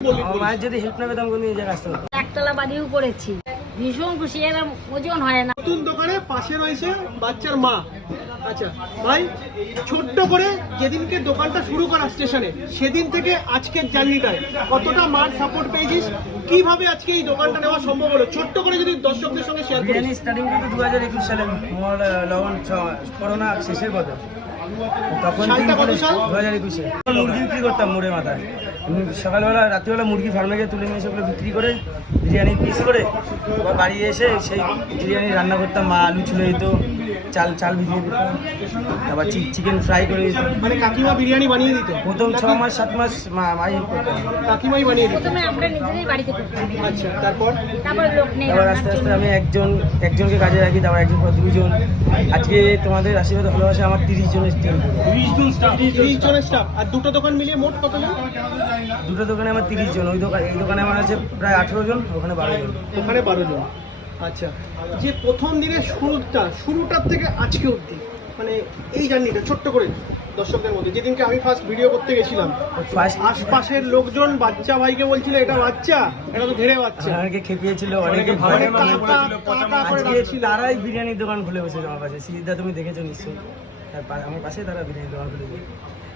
আমার মায়ের যদি হেল্প না পেতাম কোনো এই জায়গায় আসতে পারতাম একতলা বাড়িও করেছি। ভীষণ খুশি ওজন হয় না। নতুন দোকানে পাশে রয়েছে বাচ্চার মা। আচ্ছা ভাই ছোট্ট করে যেদিনকে দোকানটা শুরু করা স্টেশনে সেদিন থেকে আজকের জার্নিটায় কতটা মার সাপোর্ট পেয়েছিস? কীভাবে আজকে এই দোকানটা নেওয়া সম্ভব হলো? ছোট্ট করে যদি দর্শকদের সঙ্গে শেয়ার বিরিয়ানি স্টার্টিং কিন্তু দু হাজার একুশ সালে মোর লবণ করোনা শেষের কথা তখন? দু হাজার একুশে। মুরগি বিক্রি করতাম মোড়ে মাথায়? সকালবেলা রাত্রিবেলা মুরগি ফার্মে গিয়ে তুলে নিয়ে এসে ওগুলো বিক্রি করে বিরিয়ানি পিস করে আবার বাড়ি এসে সেই বিরিয়ানি রান্না করতাম মা আলু ছুলে দিত চাল চাল ভিজিয়ে দিতাম তারপর চিকেন ফ্রাই করে দিত মানে কাকিমা বিরিয়ানি বানিয়ে দিত? প্রথম ছ মাস সাত মাস মা মাই করতাম কাকিমাই বানিয়ে দিত? প্রথমে আমরা নিজেরাই বাড়িতে করতাম আচ্ছা তারপর? তারপর লোক নেই তারপর রান্নার আস্তে আস্তে আমি একজন একজনকে কাজে রাখি তারপর একজন পর দুজন আজকে তোমাদের আশীর্বাদ ভালোবাসা আমার তিরিশ জনের টিম তিরিশ জন স্টাফ তিরিশ জনের স্টাফ আর দুটো দোকান মিলিয়ে মোট কতজন? দুটো দোকানে আমার তিরিশ জন ওই দোকান এই দোকানে আমার আছে প্রায় আঠেরো জন ওখানে বারো জন। ওখানে বারো জন। আচ্ছা। যে প্রথম দিনের শুরুটা শুরুটার থেকে আজকে অবধি মানে এই জার্নিটা ছোট্ট করে দর্শকদের মধ্যে। যেদিনকে আমি ফার্স্ট ভিডিও করতে গেছিলাম আশপাশের লোকজন বাচ্চা ভাইকে বলছিল এটা বাচ্চা এটা তো ধেড়ে বাচ্চা। অনেকে খেপিয়েছিল অনেকে। তারাই বিরিয়ানির দোকান খুলে বসেছে আমার পাশে সিদ্ধার্থ তুমি দেখেছ নিশ্চয়ই। আমার পাশে তারা বিরিয়ানির দোকান খুলেছে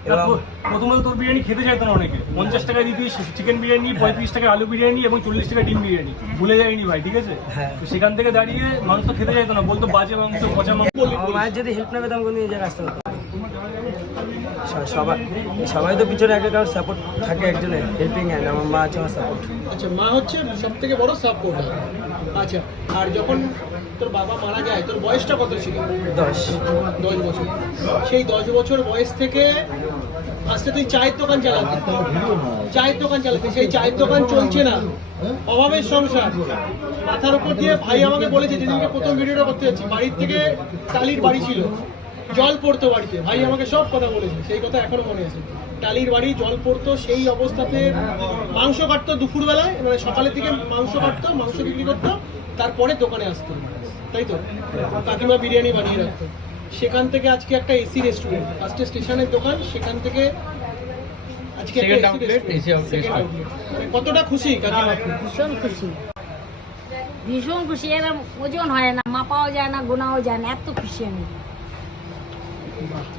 এবং প্রথমত তোর বিরিয়ানি খেতে চাইতো না অনেকে। পঞ্চাশ টাকা দিতিস চিকেন বিরিয়ানি পঁয়ত্রিশ টাকা আলু বিরিয়ানি এবং চল্লিশ টাকা ডিম বিরিয়ানি। ভুলে যায়নি ভাই ঠিক আছে? হ্যাঁ। তো সেখান থেকে দাঁড়িয়ে মাংস খেতে চাইতো না বলতো বাজে মাংস পচা মাংস। মায়ের যদি হেল্প না পেতাম কোনো জায়গায় আসতে সবাই সবাই তো পিছনে একটা কারোর সাপোর্ট থাকে একজনের হেল্পিং হ্যান্ড আমার মা আছে আমার সাপোর্ট আচ্ছা মা হচ্ছে সব থেকে বড় সাপোর্ট আচ্ছা আর যখন তোর বাবা মারা যায় তোর বয়সটা কত ছিল? দশ। দশ বছর। সেই দশ বছর বয়স থেকে আজকে তুই চায়ের দোকান চালাতি চায়ের দোকান চালাতি সেই চায়ের দোকান চলছে না। অভাবের সংসার। মাথার উপর দিয়ে ভাই আমাকে বলেছে যেদিনকে প্রথম ভিডিওটা করতে যাচ্ছি বাড়ির থেকে টালির বাড়ি ছিল। জল পড়তো বাড়িতে। ভাই আমাকে সব কথা বলেছে সেই কথা এখনও মনে আছে। টালির বাড়ি জল পড়তো সেই অবস্থাতে মাংস কাটতো দুপুরবেলায় মানে সকালের দিকে মাংস কাটতো মাংস বিক্রি করতো তারপরে দোকানে আসতো। তাই তো? কাকিমা বিরিয়ানি বানিয়ে রাখতো। সেখান থেকে আজকে একটা এসি রেস্টুরেন্ট ফার্স্টে স্টেশনের দোকান সেখান থেকে আজকে একটা। মানে কতটা খুশি কাকিমা? ভীষণ খুশি। ভীষণ খুশি এরম ওজন হয় না মাপাও যায় না গোনাও যায় না এত খুশি আমি।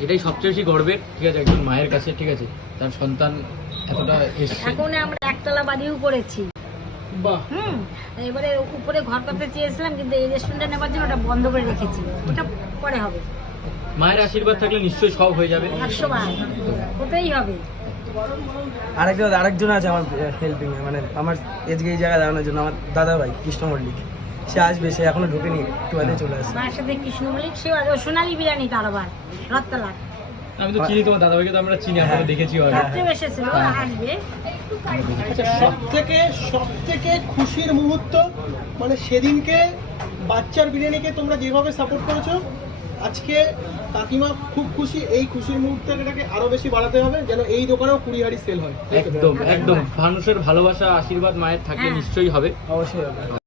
এটাই সবচেয়ে বেশি গর্বের ঠিক আছে একজন মায়ের কাছে ঠিক আছে তার সন্তান এতটা এসছে। এখন আমরা একতলা বাড়িও করেছি। বাহ। হুম এবারে উপরে ঘর করতে চেয়েছিলাম কিন্তু এই রেস্টুরেন্টটা নেবার জন্য ওটা বন্ধ করে রেখেছি। ওটা পরে হবে। মায়ের আশীর্বাদ থাকলে নিশ্চয়ই সব হয়ে যাবে। একশো বার ওটাই হবে। আরেকজন আরেকজন আছে আমার হেল্পিং মানে আমার এদিকে এই জায়গায় দাঁড়ানোর জন্য আমার দাদা ভাই কৃষ্ণ মল্লিক সে আসবে সে এখনও ঢোকেনি একটু বাদে চলে আসবে। মায়ের সাথে কৃষ্ণ মল্লিক সেও আছে, সোনালি বিরিয়ানি তার আবার রত্তলা আমি তো চিনি তোমার দাদাভাইকে তো আমরা চিনি আমরা দেখেছি আগে হ্যাঁ। এসেছিল আসবে। আচ্ছা সব থেকে সব থেকে খুশির মুহূর্ত মানে সেদিনকে বাচ্চার বিরিয়ানিকে তোমরা যেভাবে সাপোর্ট করেছ আজকে কাকিমা খুব খুশি এই খুশির মুহূর্তটাকে আরও বেশি বাড়াতে হবে যেন এই দোকানেও কুড়ি হাড়ি সেল হয়। একদম একদম। মানুষের ভালোবাসা আশীর্বাদ মায়ের থাকলে হ্যাঁ। নিশ্চয়ই হবে। অবশ্যই হবে।